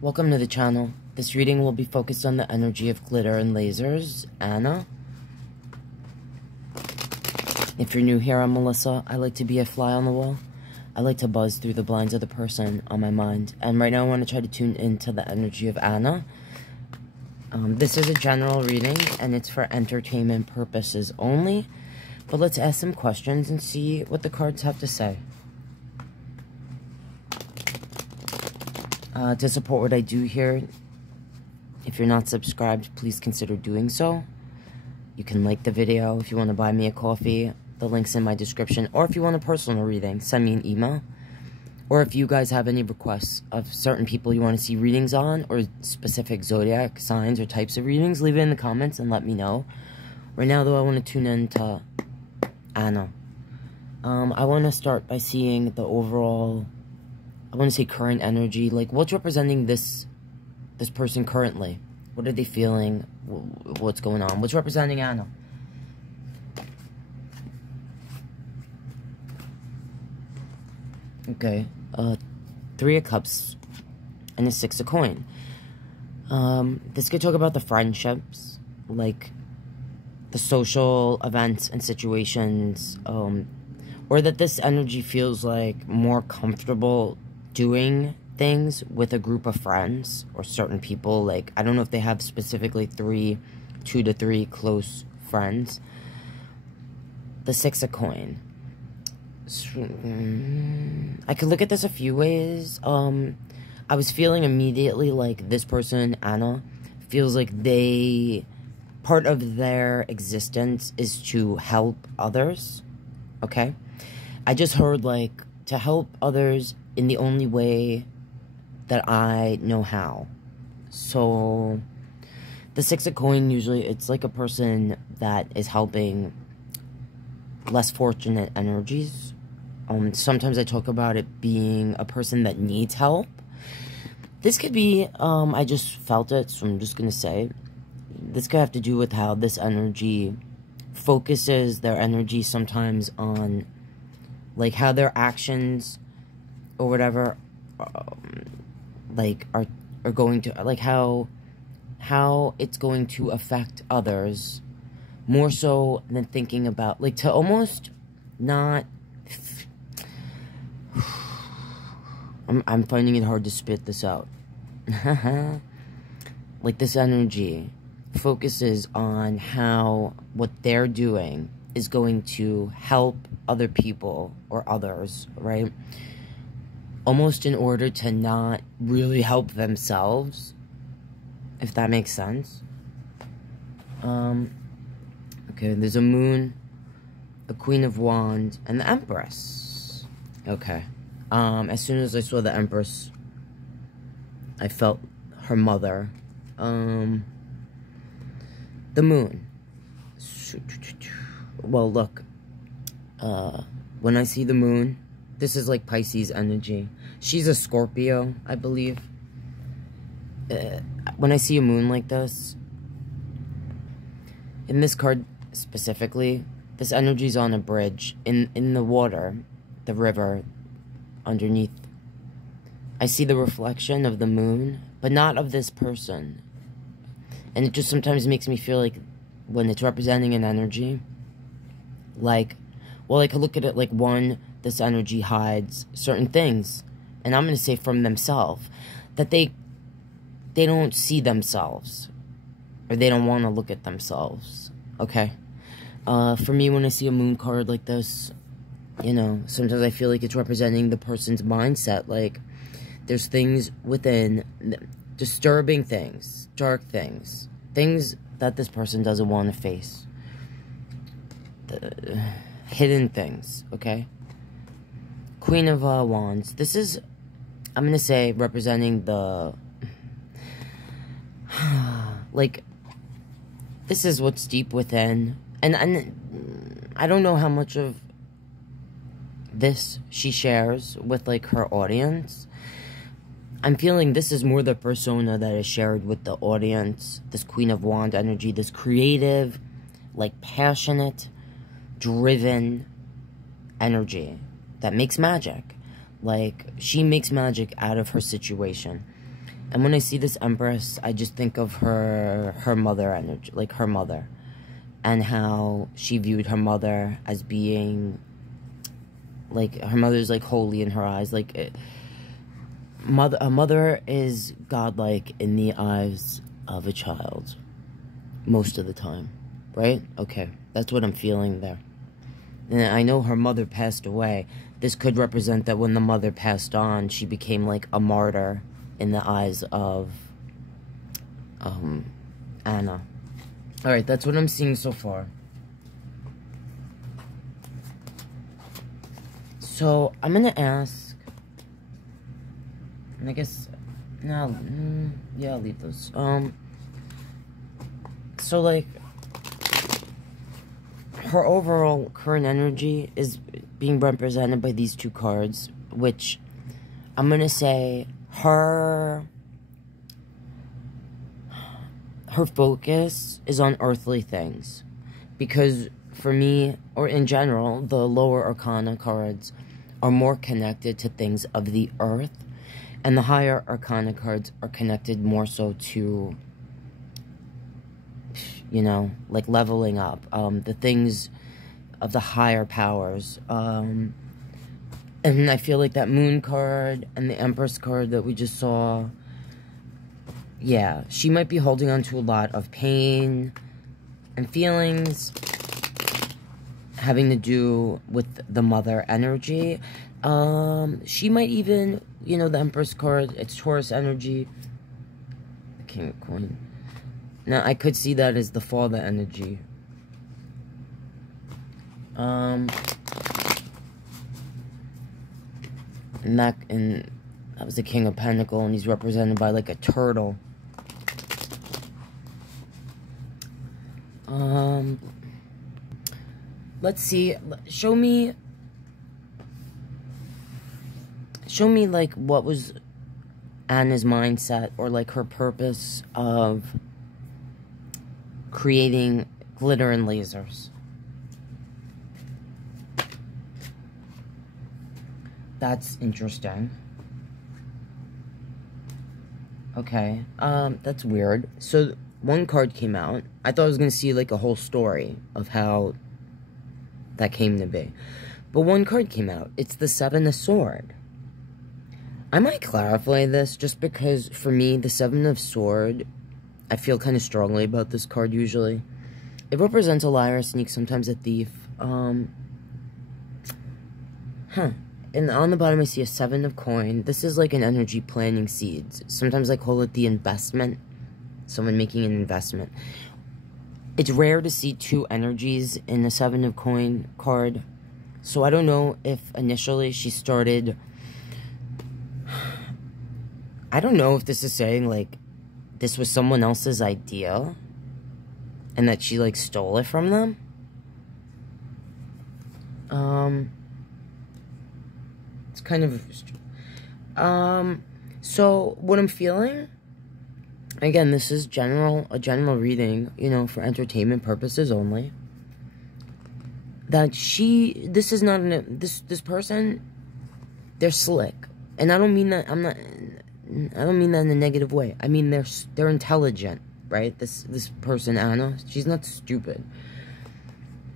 Welcome to the channel. This reading will be focused on the energy of glitter and lasers. Anna. If you're new here, I'm Melissa. I like to be a fly on the wall. I like to buzz through the blinds of the person on my mind. And right now I want to try to tune into the energy of Anna. This is a general reading, and it's for entertainment purposes only. But let's ask some questions and see what the cards have to say. To support what I do here, if you're not subscribed, please consider doing so. You can like the video. If you want to buy me a coffee, the link's in my description. Or if you want a personal reading, send me an email. Or if you guys have any requests of certain people you want to see readings on, or specific zodiac signs or types of readings, leave it in the comments and let me know. Right now, though, I want to tune in to Anna. I want to start by seeing the overall, I want to say current energy. Like, what's representing this person currently? What are they feeling? What's going on? What's representing Anna? Okay. 3 of Cups and a 6 of Coin. This could talk about the friendships, like the social events and situations, or that this energy feels like more comfortable doing things with a group of friends or certain people. Like, I don't know if they have specifically 2 to 3 close friends. The 6 of Coin. I could look at this a few ways. I was feeling immediately like this person, Anna, feels like part of their existence is to help others. Okay? I just heard, like, to help others in the only way that I know how. So, the 6 of Coin, usually, it's like a person that is helping less fortunate energies. Sometimes I talk about it being a person that needs help. This could be, I just felt it, so I'm just going to say, this could have to do with how this energy focuses their energy sometimes on, like, how their actions or whatever, like, are going to, like, how it's going to affect others more so than thinking about, like, to almost not, I'm finding it hard to spit this out. Like, this energy focuses on how what they're doing is going to help other people or others, right? Almost in order to not really help themselves, if that makes sense. Okay, there's a Moon, a Queen of Wands, and the Empress. Okay. As soon as I saw the Empress, I felt her mother. The Moon. Well, look. When I see the Moon, this is like Pisces energy. She's a Scorpio, I believe. When I see a moon like this, in this card specifically, this energy's on a bridge in the water, the river, underneath. I see the reflection of the moon, but not of this person. And it just sometimes makes me feel like when it's representing an energy, like, well, I could look at it like, one, this energy hides certain things, and I'm going to say from themselves, that they don't see themselves, or they don't want to look at themselves, okay? For me, when I see a moon card like this, you know, sometimes I feel like it's representing the person's mindset. Like, there's things within, disturbing things, dark things, things that this person doesn't want to face. Hidden things, okay? Queen of Wands. This is, I'm going to say, representing the, like, this is what's deep within. And I don't know how much of this she shares with, like, her audience. I'm feeling this is more the persona that is shared with the audience. This Queen of Wands energy, this creative, like, passionate, driven energy that makes magic. Like, she makes magic out of her situation. And when I see this Empress, I just think of her mother energy, like her mother, and how she viewed her mother as being, like, her mother's, like, holy in her eyes. Like, a mother is godlike in the eyes of a child, most of the time, right? Okay, that's what I'm feeling there. And I know her mother passed away. This could represent that when the mother passed on, she became, like, a martyr in the eyes of Anna. Alright, that's what I'm seeing so far. So, I'm gonna ask, and I guess, no, yeah, I'll leave those. So, like, her overall current energy is being represented by these two cards, which I'm gonna say her focus is on earthly things, because for me, or in general, the lower arcana cards are more connected to things of the earth, and the higher arcana cards are connected more so to, you know, like leveling up, the things of the higher powers. And I feel like that Moon card and the Empress card that we just saw, yeah, she might be holding on to a lot of pain and feelings having to do with the mother energy. She might even, you know, the Empress card, it's Taurus energy. The King of Coins. Now, I could see that as the father energy. And that was the King of Pentacles, and he's represented by, like, a turtle. Let's see. Show me, like, what was Anna's mindset, or, like, her purpose of creating glitter and lasers. That's interesting. Okay, that's weird. So, one card came out. I thought I was going to see, like, a whole story of how that came to be. But one card came out. It's the Seven of Swords. I might clarify this, just because, for me, the Seven of Swords, I feel kind of strongly about this card, usually. It represents a liar, a sneak, sometimes a thief. And on the bottom, I see a Seven of Coins. This is like an energy planting seeds. Sometimes I call it the investment. Someone making an investment. It's rare to see two energies in a Seven of Coins card. So I don't know if initially she started... I don't know if this is saying, like, this was someone else's idea, and that she, like, stole it from them. It's kind of, so what I'm feeling, again, this is a general reading, you know, for entertainment purposes only, that this is not, this person, they're slick, and I don't mean that, I don't mean that in a negative way. I mean, they're intelligent, right? This person, Anna, she's not stupid.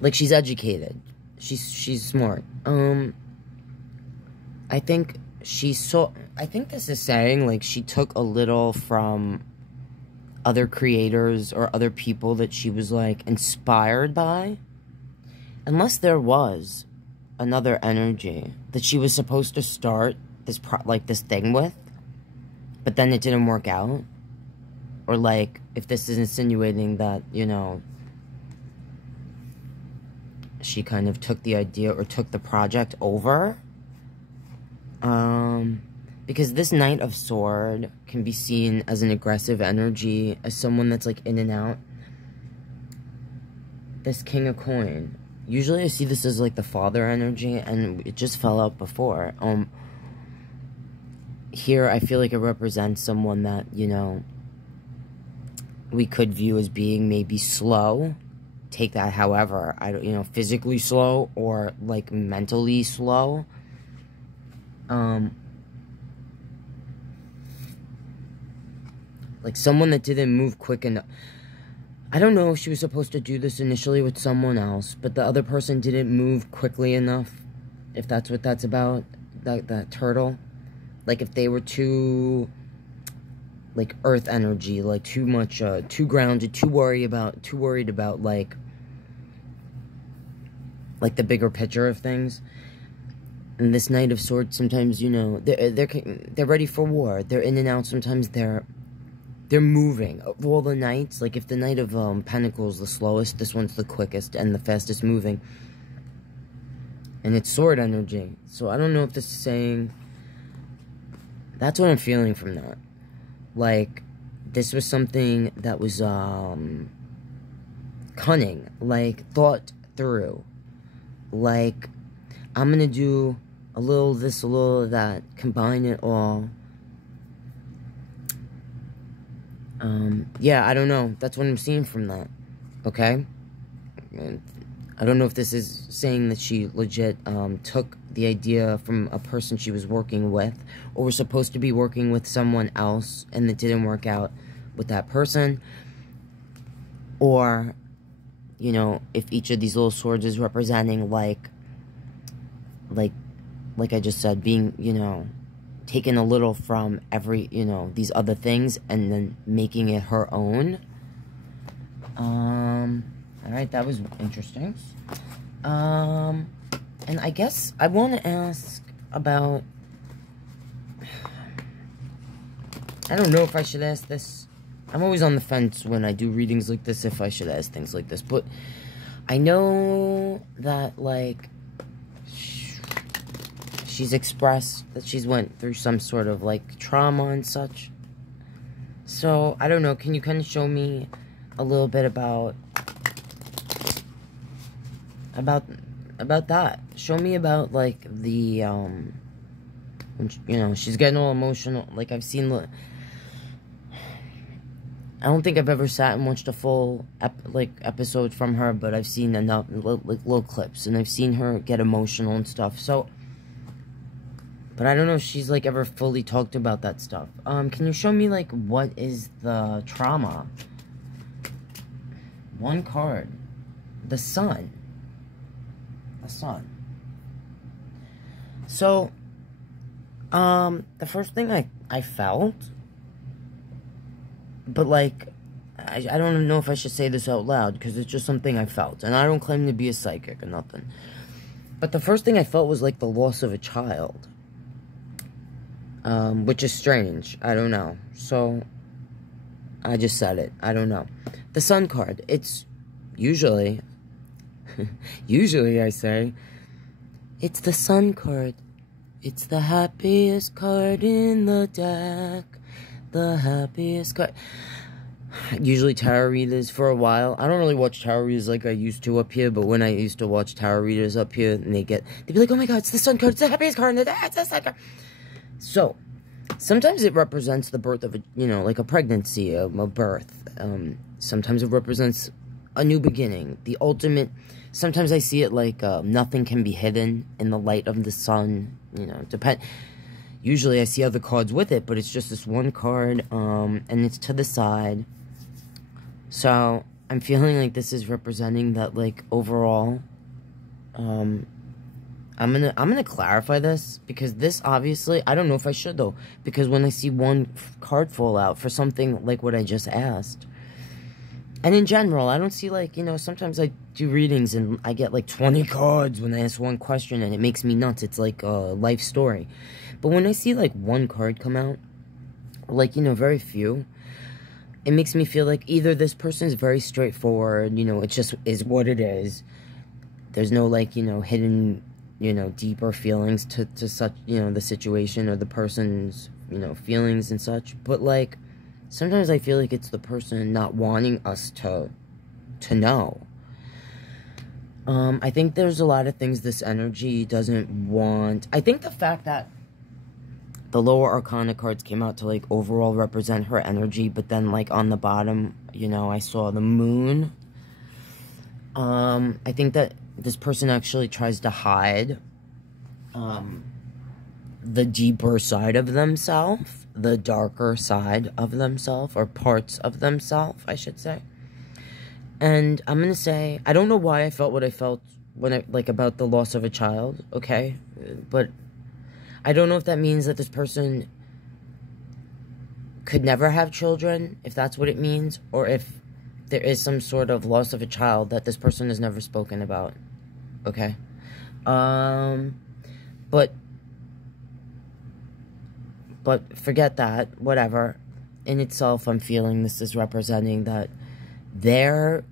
Like, she's educated. She's smart. I think I think this is saying, like, she took a little from other creators or other people that she was, like, inspired by. Unless there was another energy that she was supposed to start this thing with, but then it didn't work out. Or, like, if this is insinuating that, you know, she kind of took the idea or took the project over. Because this Knight of Sword can be seen as an aggressive energy, as someone that's, like, in and out. This King of Coins. Usually I see this as, like, the father energy, and it just fell out before. Here, I feel like it represents someone that, you know, we could view as being maybe slow. Take that however, you know, physically slow or, like, mentally slow. Like, someone that didn't move quick enough. I don't know if she was supposed to do this initially with someone else, but the other person didn't move quickly enough, if that's what that's about, that turtle. Like, if they were too, like, earth energy, like, too much, too grounded, too worried about, like the bigger picture of things. And this Knight of Swords, sometimes, you know, they're ready for war. They're in and out. Sometimes they're moving. Of all the Knights, like, if the Knight of Pentacles the slowest, this one's the quickest and the fastest moving. And it's sword energy. So I don't know if this is saying... That's what I'm feeling from that. Like, this was something that was, cunning. Like, thought through. Like, I'm gonna do a little of this, a little of that, combine it all. Yeah, I don't know. That's what I'm seeing from that. Okay? And I don't know if this is saying that she legit, took the idea from a person she was working with, or was supposed to be working with someone else, and it didn't work out with that person. Or, you know, if each of these little swords is representing, like I just said, being, you know, taking a little from every, you know, these other things, and then making it her own. Alright, that was interesting. And I guess I want to ask about... I don't know if I should ask this. I'm always on the fence when I do readings like this, if I should ask things like this. But I know that, like, she's expressed that she's went through some sort of, like, trauma and such. So, I don't know. Can you kind of show me a little bit about that? Show me about, like, the, when, you know, she's getting all emotional. Like, I've seen, I don't think I've ever sat and watched a full, episode from her, but I've seen enough, like, little clips, and I've seen her get emotional and stuff, so, but I don't know if she's, like, ever fully talked about that stuff. Can you show me, like, what is the trauma? One card. The Sun. The Sun. So, the first thing I felt, but, like, I don't know if I should say this out loud, because it's just something I felt, and I don't claim to be a psychic or nothing, but the first thing I felt was, like, the loss of a child, which is strange. I don't know, so, I just said it. I don't know. The Sun card, it's usually, I say, it's the Sun card. It's the happiest card in the deck. The happiest card. Usually tarot readers for a while. I don't really watch tarot readers like I used to up here, but when I used to watch tarot readers up here, and they'd be like, oh my god, it's the Sun card. It's the happiest card in the deck. It's the Sun card. So, sometimes it represents the birth of a, you know, like a pregnancy, a birth. Sometimes it represents a new beginning, the ultimate. Sometimes I see it like nothing can be hidden in the light of the sun. You know, usually I see other cards with it, but it's just this one card, and it's to the side. So I'm feeling like this is representing that, like, overall. I'm gonna clarify this, because this, obviously, I don't know if I should, though, because when I see one card fall out for something like what I just asked, and in general, I don't see, like, you know, sometimes I do readings and I get, like, 20 cards when I ask one question, and it makes me nuts. It's like a life story. But when I see, like, one card come out, or, like, you know, very few, it makes me feel like either this person is very straightforward, you know, it just is what it is. There's no, like, you know, hidden, you know, deeper feelings to such, you know, the situation or the person's, you know, feelings and such. But, like, sometimes I feel like it's the person not wanting us to know. I think there's a lot of things this energy doesn't want. I think the fact that the lower arcana cards came out to, like, overall represent her energy, but then, like, on the bottom, you know, I saw the moon. I think that this person actually tries to hide the deeper side of themselves, the darker side of themselves, or parts of themselves, I should say. And I'm going to say, I don't know why I felt what I felt when about the loss of a child, okay? But I don't know if that means that this person could never have children, if that's what it means, or if there is some sort of loss of a child that this person has never spoken about, okay? But forget that, whatever. In itself, I'm feeling this is representing that their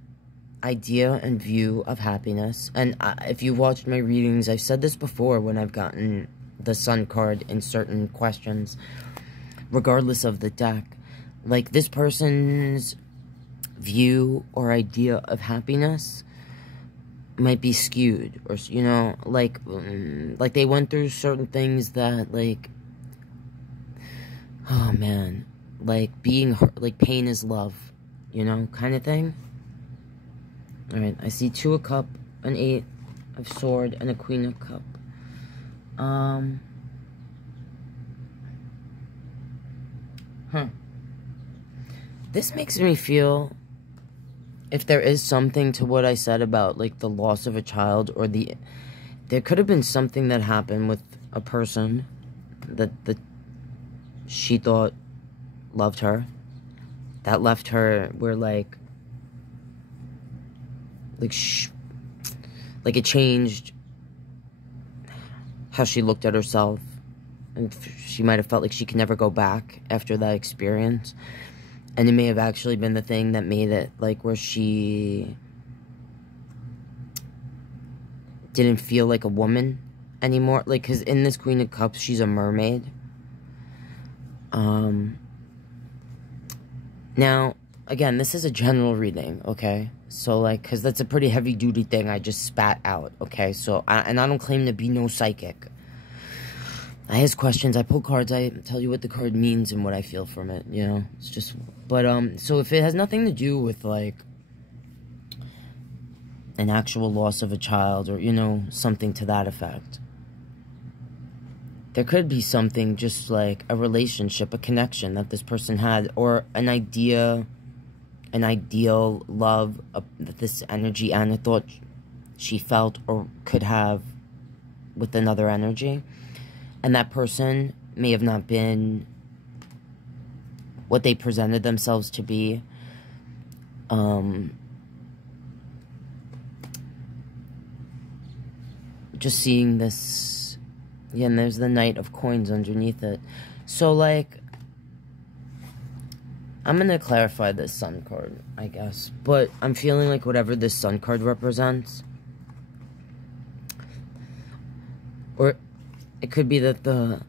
idea and view of happiness, and if you watched my readings, I've said this before when I've gotten the Sun card in certain questions, regardless of the deck, like this person's view or idea of happiness might be skewed, or, you know, like they went through certain things that, like, oh man, like being hurt, like pain is love, you know, kind of thing. Alright, I see 2 of Cup, an 8 of Sword, and a Queen of Cup. This makes me feel, if there is something to what I said about, like, the loss of a child, or there could have been something that happened with a person that she thought loved her, that left her where, like it changed how she looked at herself, and she might have felt like she could never go back after that experience. And it may have actually been the thing that made it, like, where she didn't feel like a woman anymore. Like, because in this Queen of Cups, she's a mermaid. Now, again, this is a general reading, okay? So, like, because that's a pretty heavy-duty thing I just spat out, okay? So, and I don't claim to be no psychic. I ask questions, I pull cards, I tell you what the card means and what I feel from it, you know? It's just, but, so if it has nothing to do with, like, an actual loss of a child, or, you know, something to that effect, there could be something just like a relationship, a connection that this person had, or an idea, an ideal love that this energy Anna thought she felt or could have with another energy. And that person may have not been what they presented themselves to be. Just seeing this, yeah, and there's the Knight of Coins underneath it. So, like, I'm gonna clarify this Sun card, I guess. But I'm feeling like whatever this Sun card represents, or it could be that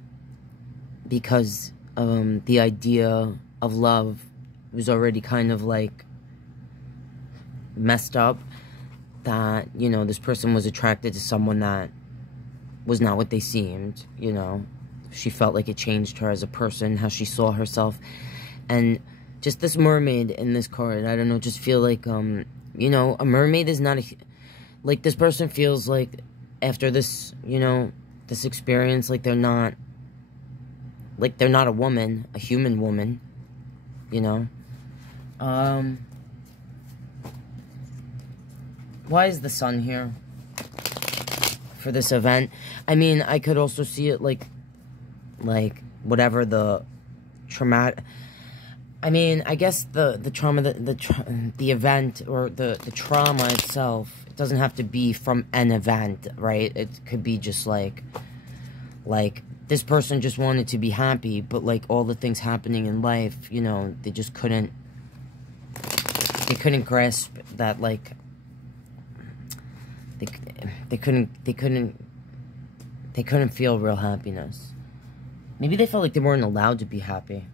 because the idea of love was already kind of, like, messed up, that, you know, this person was attracted to someone that was not what they seemed, you know. She felt like it changed her as a person, how she saw herself. And just this mermaid in this card, I don't know, just feel like, you know, a mermaid is not like, this person feels like after this, you know, this experience, like they're not a woman, a human woman, you know. Why is the Sun here for this event? I mean, I could also see it like whatever the traumatic, I mean, I guess the trauma, the event, or the trauma itself, it doesn't have to be from an event, right? It could be just like this person just wanted to be happy, but, like, all the things happening in life, you know, they just couldn't grasp that, like, they couldn't feel real happiness. Maybe they felt like they weren't allowed to be happy.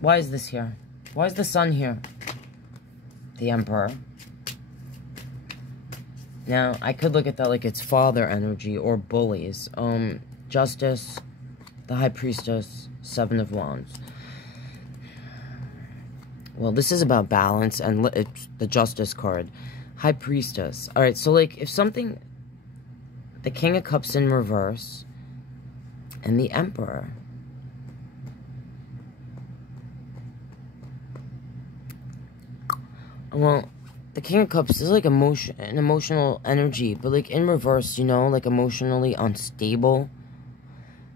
Why is this here? Why is the Sun here? The Emperor. Now, I could look at that like it's father energy or bullies. Justice, the High Priestess, 7 of Wands. Well, this is about balance, and it's the Justice card. High Priestess. Alright, so, like, if something... the King of Cups in reverse, and the Emperor. Well, the King of Cups is like an emotional energy, but like in reverse, you know, like emotionally unstable.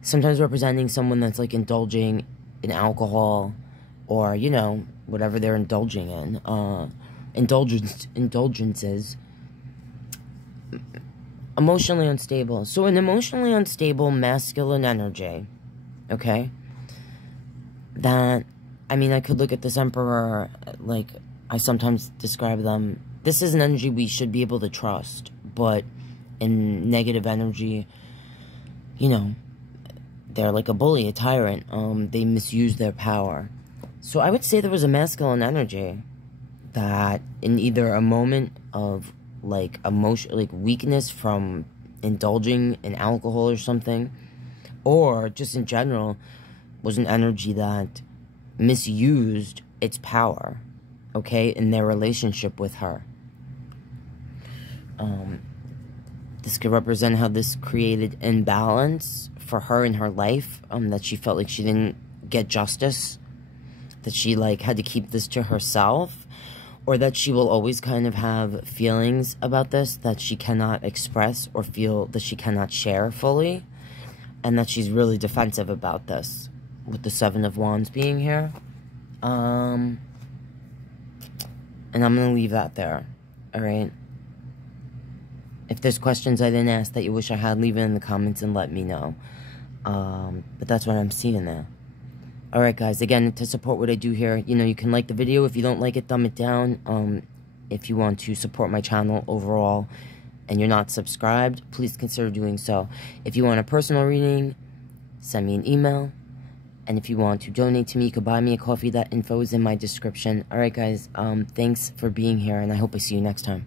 Sometimes representing someone that's like indulging in alcohol, or, you know, whatever they're indulging in. Indulgences. Emotionally unstable. So an emotionally unstable masculine energy, okay? That, I mean, I could look at this Emperor, like, I sometimes describe them. This is an energy we should be able to trust, but in negative energy, you know, they're like a bully, a tyrant. They misuse their power. So I would say there was a masculine energy that in either a moment of like emotion, like weakness from indulging in alcohol or something, or just in general was an energy that misused its power, okay, in their relationship with her. This could represent how this created imbalance for her in her life, that she felt like she didn't get justice, that she like had to keep this to herself, or that she will always kind of have feelings about this that she cannot express or feel that she cannot share fully, and that she's really defensive about this, with the Seven of Wands being here. And I'm going to leave that there, alright? If there's questions I didn't ask that you wish I had, leave it in the comments and let me know. But that's what I'm seeing there. Alright guys, again, to support what I do here, you know, you can like the video. If you don't like it, thumb it down. If you want to support my channel overall and you're not subscribed, please consider doing so. If you want a personal reading, send me an email. And if you want to donate to me, you could buy me a coffee. That info is in my description. Alright guys, thanks for being here, and I hope I see you next time.